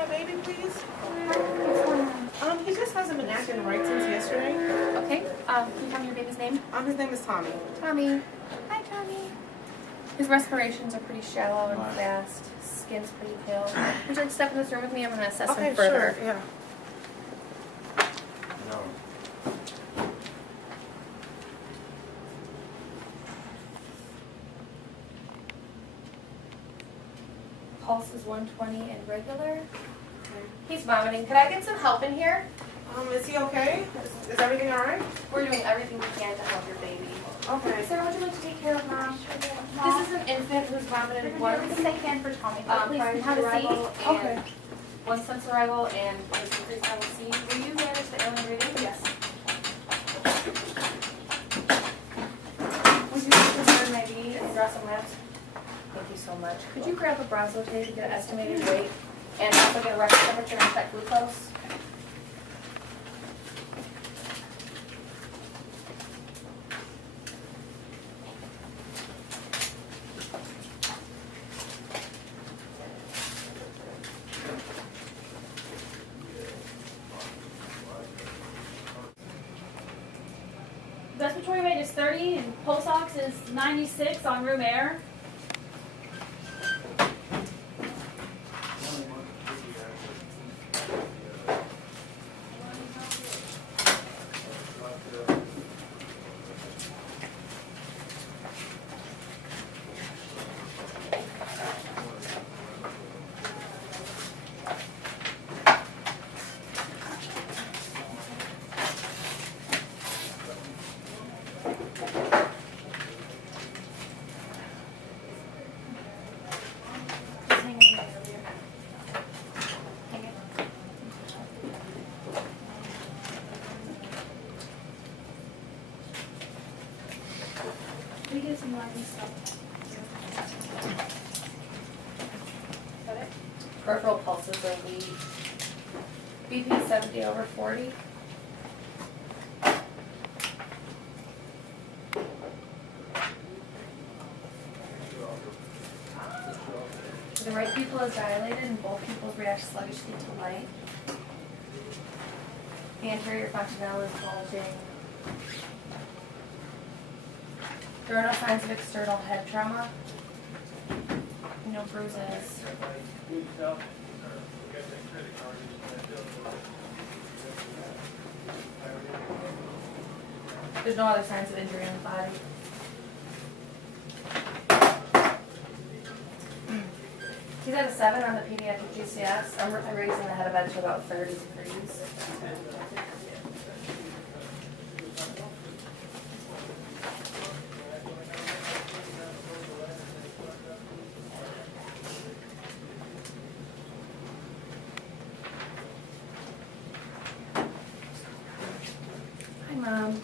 my baby, please? He just hasn't been acting right since yesterday. Okay, can you tell me your baby's name? His name is Tommy. Tommy. Hi, Tommy. His respirations are pretty shallow and fast. Skin's pretty pale. Would you like to step in this room with me? I'm going to assess him further. Sure, yeah. Pulse is 120 and regular. He's vomiting. Could I get some help in here? Is he okay? Is everything all right? We're doing everything we can to help your baby. Okay. Sarah, would you like to take care of Mom? This is an infant who's vomited once. They can for Tommy. Prior Please to have a seat. arrival Okay. and once since arrival and was increased level C. Will you manage the alien reading? Yes. Would you like to turn an IV and draw some labs? Thank you so much. Could you grab a Brazos tape to get an estimated weight and also get a rectal temperature and check glucose? Respiratory rate is 30 and pulse ox is 96 on room air. We get some lighting stuff. Got it? Peripheral pulses are weak. BP 70 over 40. The right pupil is dilated and both pupils react sluggishly to light. The anterior fontanelle is bulging. There are no signs of external head trauma. No bruises. There's no other signs of injury on the body. He's at a 7 on the pediatric GCS. I'm raising the head of bed to about 30 degrees. Hi, Mom.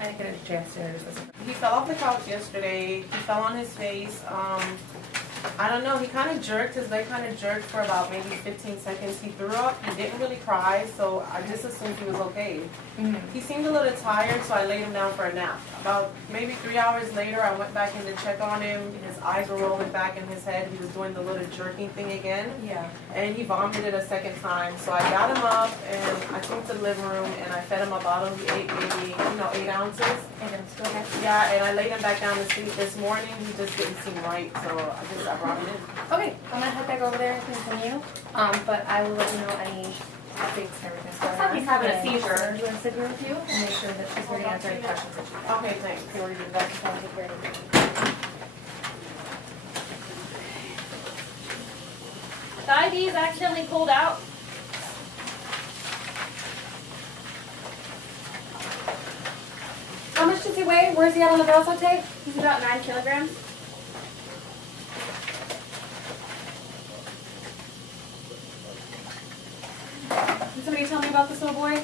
I didn't get a chance to listen. He fell off the couch yesterday. He fell on his face. I don't know. He kind of jerked. His leg kind of jerked for about maybe 15 seconds. He threw up. He didn't really cry, so I just assumed he was okay. He seemed a little tired, so I laid him down for a nap. About maybe 3 hours later, I went back in to check on him. His eyes were rolling back in his head. He was doing the little jerking thing again. Yeah. And he vomited a second time. So I got him up and I took him to the living room and I fed him a bottle. He ate maybe, 8 ounces. Go ahead. Yeah, and I laid him back down to sleep this morning. He just didn't seem right, so I brought him in. Okay, I'm gonna head back over there and continue. But I will let you know any updates and everything's going on. He's having a seizure. I'm going to sit here with you and make sure that she's ready to answer any questions that you have. Okay, thanks. Okay, we're gonna do that. Just want to take care of everything. The IV is accidentally pulled out. How much does he weigh? Where's he at on the Brazos tape? He's about 9 kilograms. Can somebody tell me about this little boy?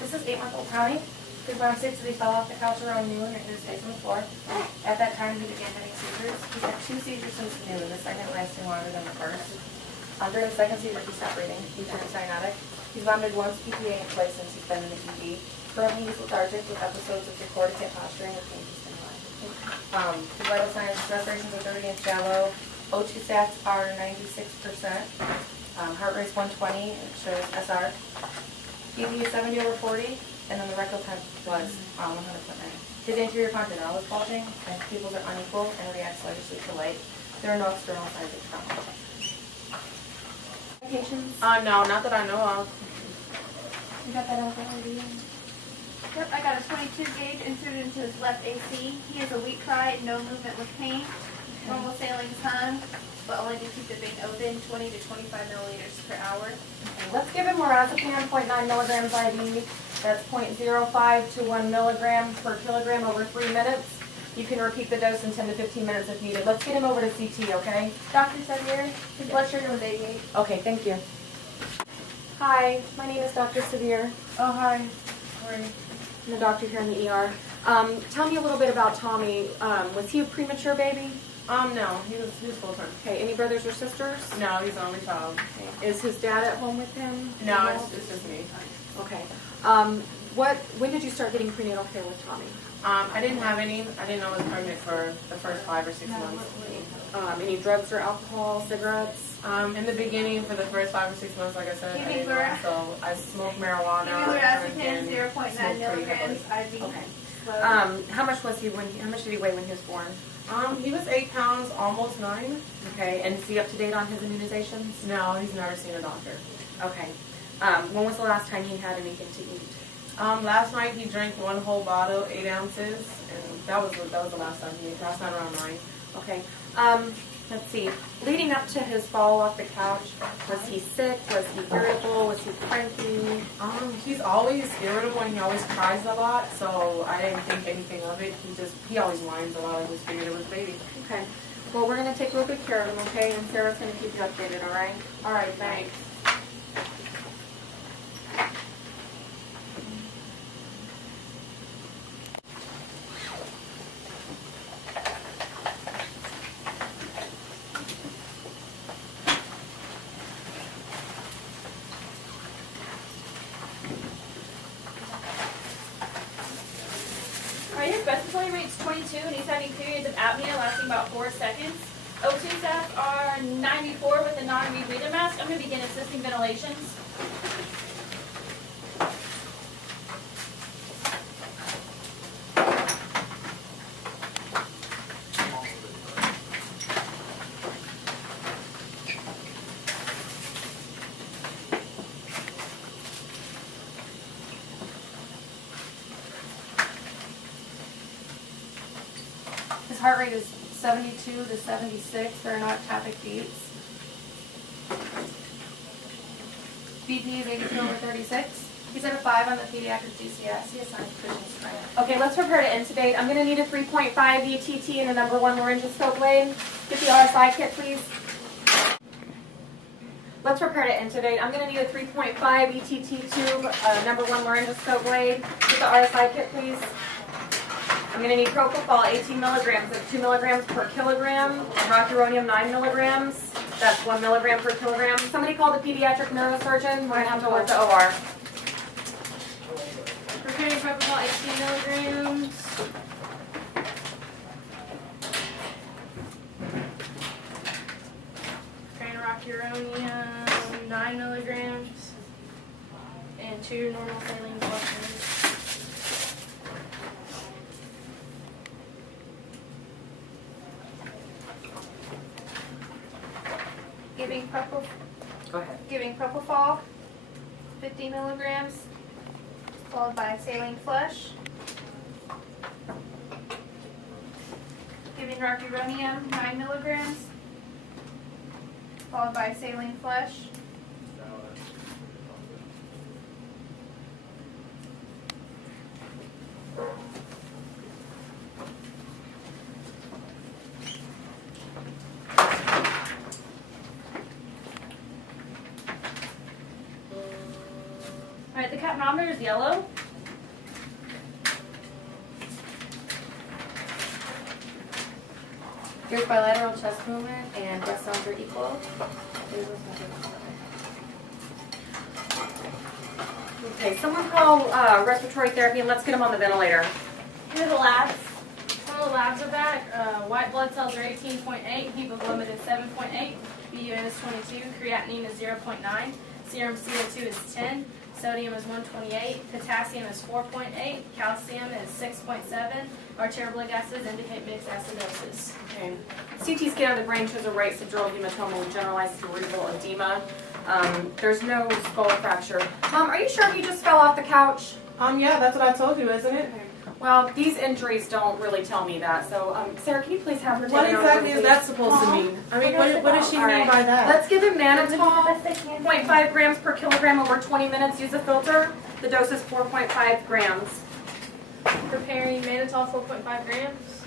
This is 8-month-old Tommy. His mom states that he fell off the couch around noon and hit his face on the floor. At that time, he began having seizures. He's had 2 seizures since noon, the second lasting longer than the first. During the second seizure, he stopped breathing. He turned cyanotic. He's vomited once PPA and twice since he's been in the ED. Currently, he's lethargic with episodes of decordicant posturing with changes in stimuli. His vital signs, respirations are 30 and shallow. O2 sats are 96%. Heart rate's 120, it shows SR. BP is 70 over 40, and then the rectal temp was 100.9. His anterior contralateral is bulging, and pupils are unequal and react sluggishly to light. There are no external signs of trauma. Medications? No, not that I know of. You got that over already? Yep, I got a 22 gauge inserted into his left AC. He has a weak cry, no movement with pain, normal saline time, but only to keep the vein open, 20 to 25 milliliters per hour. Let's give him lorazepam, 0.9 milligrams IV. That's 0.05 to 1 milligram per kilogram over 3 minutes. You can repeat the dose in 10 to 15 minutes if needed. Let's get him over to CT, okay? Dr. Sevier, his blood sugar was 88. Okay, thank you. Hi, my name is Dr. Sevier. Oh, hi. I'm the doctor here in the ER. Tell me a little bit about Tommy. Was he a premature baby? No, he was full term. Okay, any brothers or sisters? No, he's the only child. Okay. Is his dad at home with him? No, it's just me. Okay. When did you start getting prenatal care with Tommy? I didn't have any. I didn't know I was pregnant for the first 5 or 6 months. Any drugs or alcohol, cigarettes? In the beginning, for the first 5 or 6 months, like I said, I didn't know. Giving So I smoked marijuana. Lorazepam, drank, 0.9 smoked pretty heavily. milligrams IV. Okay. Slow. How much was he how much did he weigh when he was born? He was 8 pounds, almost 9. Okay, and is he up to date on his immunizations? No, he's never seen a doctor. Okay. When was the last time he had anything to eat? Last night he drank 1 whole bottle, 8 ounces, and that was the last time he ate. Last night around 9. Okay. Let's see. Leading up to his fall off the couch, was he sick? Was he irritable? Was he cranky? He's always irritable and he always cries a lot, so I didn't think anything of it. He always whines a lot. I just figured it was baby. Okay. Well, we're going to take real good care of him, okay? And Sarah's going to keep you updated, all right? All right, thanks. Alright, his respiratory rate's 22 and he's having periods of apnea lasting about 4 seconds. O2 stats are 94 with a non-rebreather mask. I'm going to begin assisting ventilations. His heart rate is 72 to 76. They're not tactic beats. BP is 82 over 36. He's at a 5 on the pediatric GCS. He has signed Cushing's strength. Okay, let's prepare to intubate. I'm going to need a 3.5 ETT and a number 1 laryngoscope blade. Get the RSI kit, please. Let's prepare to intubate. I'm going to need a 3.5 ETT tube, number 1 laryngoscope blade. Get the RSI kit, please. I'm going to need propofol 18 milligrams. That's 2 milligrams per kilogram. Rocuronium 9 milligrams. That's 1 milligram per kilogram. Somebody call the pediatric neurosurgeon. We're going to have to work the OR. Preparing propofol 18 milligrams. Preparing rocuronium 9 milligrams. And 2 normal saline flushes. Go ahead. Giving propofol, 50 milligrams, followed by saline flush. Giving rocuronium, 9 milligrams, followed by saline flush. Alright, the capnometer is yellow. Here's bilateral chest movement and breath sounds are equal. Okay, someone call respiratory therapy and let's get him on the ventilator. Here are the labs. Some of the labs are back. White blood cells are 18.8, hemoglobin is 7.8. BUN is 22, creatinine is 0.9, serum CO2 is 10, sodium is 128, potassium is 4.8, calcium is 6.7. Arterial blood gases indicate mixed acidosis. Okay. CT scan of the brain shows a right subdural hematoma with generalized cerebral edema. There's no skull fracture. Mom, are you sure he just fell off the couch? Yeah, that's what I told you, isn't it? Well, these injuries don't really tell me that. So, Sarah, can you please have her What taken over, exactly is please? that supposed to mean? I mean, what does she All mean right. by that? Let's give him mannitol, 0.5 grams per kilogram over 20 minutes. Use a filter. The dose is 4.5 grams. Preparing mannitol 4.5 grams.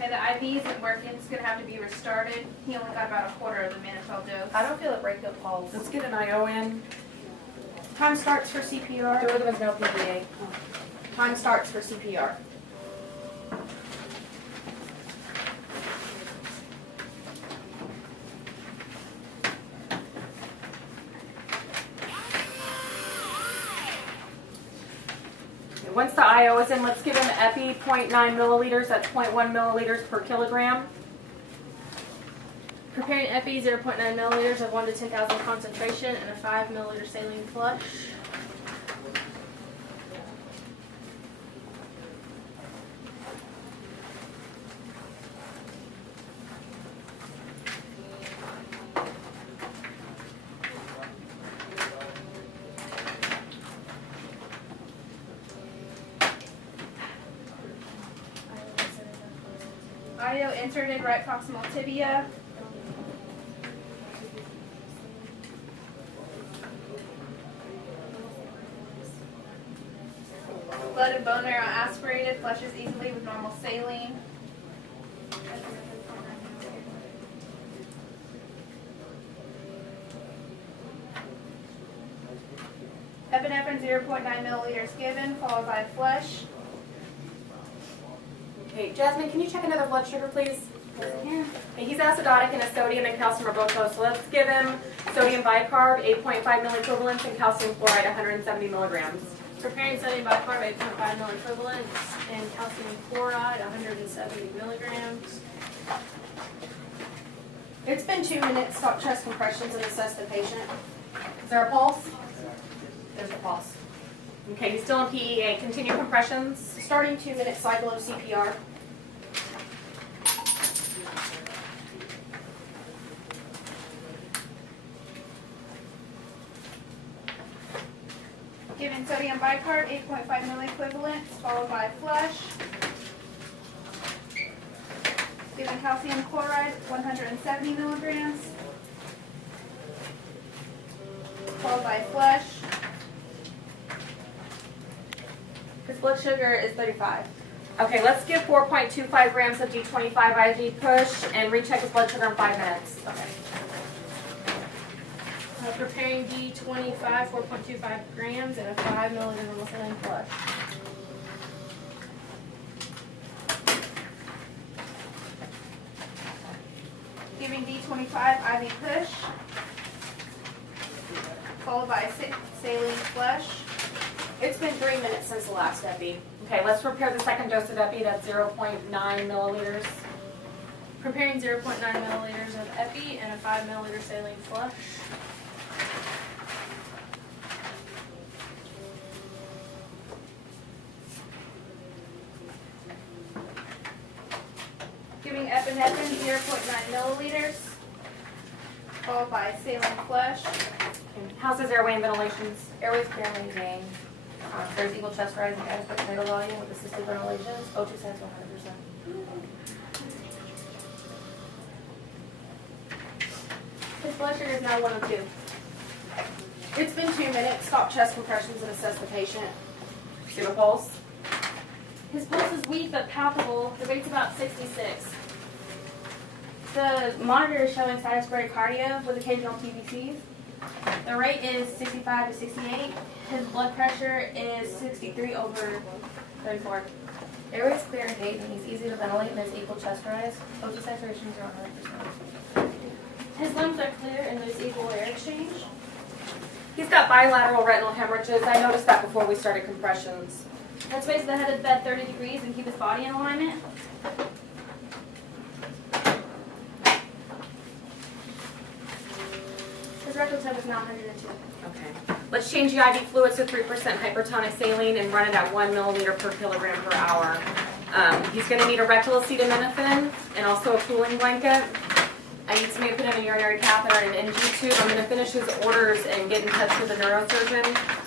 Okay, the IV isn't working, it's gonna have to be restarted. He only got about a quarter of the mannitol dose. I don't feel a breakup pulse. Let's get an IO in. Time starts for CPR. There was no PPA. Time starts for CPR. Once the IO is in, let's give him epi 0.9 milliliters. That's 0.1 milliliters per kilogram. Preparing epi 0.9 milliliters of 1 to 10,000 concentration and a 5 milliliter saline flush. IO inserted right proximal tibia. Blood and bone marrow aspirated, flushes easily with normal saline. Epinephrine 0.9 milliliters given, followed by flush. Okay, Jasmine, can you check another blood sugar, please? Okay, he's acidotic and his sodium and calcium are both low, so let's give him sodium bicarb, 8.5 milliequivalents, and calcium chloride, 170 milligrams. Preparing sodium bicarb 8.5 milliequivalents and calcium chloride 170 milligrams. It's been 2 minutes. Stop chest compressions and assess the patient. Is there a pulse? There's a pulse. Okay, he's still in PEA. Continue compressions. Starting 2-minute cycle of CPR. Given sodium bicarb, 8.5 milliequivalents, followed by flush. Given calcium chloride, 170 milligrams, followed by flush. His blood sugar is 35. Okay, let's give 4.25 grams of D25 IV push and recheck his blood sugar in 5 minutes. Okay. Preparing D25, 4.25 grams and a 5 milliliter normal saline flush. Giving D25 IV push, followed by saline flush. It's been 3 minutes since the last epi. Okay, let's prepare the second dose of epi. That's 0.9 milliliters. Preparing 0.9 milliliters of epi and a 5 milliliter saline flush. Giving epinephrine 0.9 milliliters, followed by saline flush. How's his airway and ventilations? Airways clear and maintaining. There's equal chest rise and adequate tidal volume with assisted ventilations. O2 sends 100%. His blood sugar is now 102. It's been 2 minutes. Stop chest compressions and assess the patient. See the pulse? His pulse is weak but palpable. The rate's about 66. The monitor is showing status bradycardia with occasional TVCs. The rate is 65 to 68. His blood pressure is 63 over 34. Airways clear and paid and he's easy to ventilate and there's equal chest rise. O2 saturations are 100%. His lungs are clear and there's equal air exchange. He's got bilateral retinal hemorrhages. I noticed that before we started compressions. Let's raise the head of the bed 30 degrees and keep his body in alignment. His rectal temp is now 102. Okay. Let's change the IV fluids to 3% hypertonic saline and run it at 1 milliliter per kilogram per hour. He's going to need a rectal acetaminophen and also a cooling blanket. I need somebody to put in a urinary catheter and an NG tube. I'm going to finish his orders and get in touch with the neurosurgeon.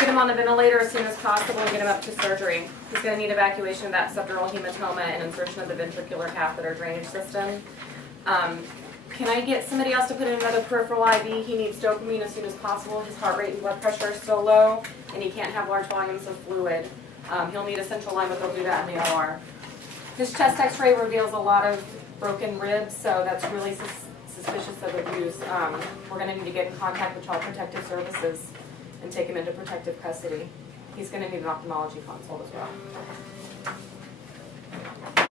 Get him on the ventilator as soon as possible and get him up to surgery. He's going to need evacuation of that subdural hematoma and insertion of the ventricular catheter drainage system. Can I get somebody else to put in another peripheral IV? He needs dopamine as soon as possible. His heart rate and blood pressure are still low, and he can't have large volumes of fluid. He'll need a central line, but they'll do that in the OR. His chest x-ray reveals a lot of broken ribs, so that's really suspicious of abuse. We're going to need to get in contact with Child Protective Services and take him into protective custody. He's going to need an ophthalmology consult as well.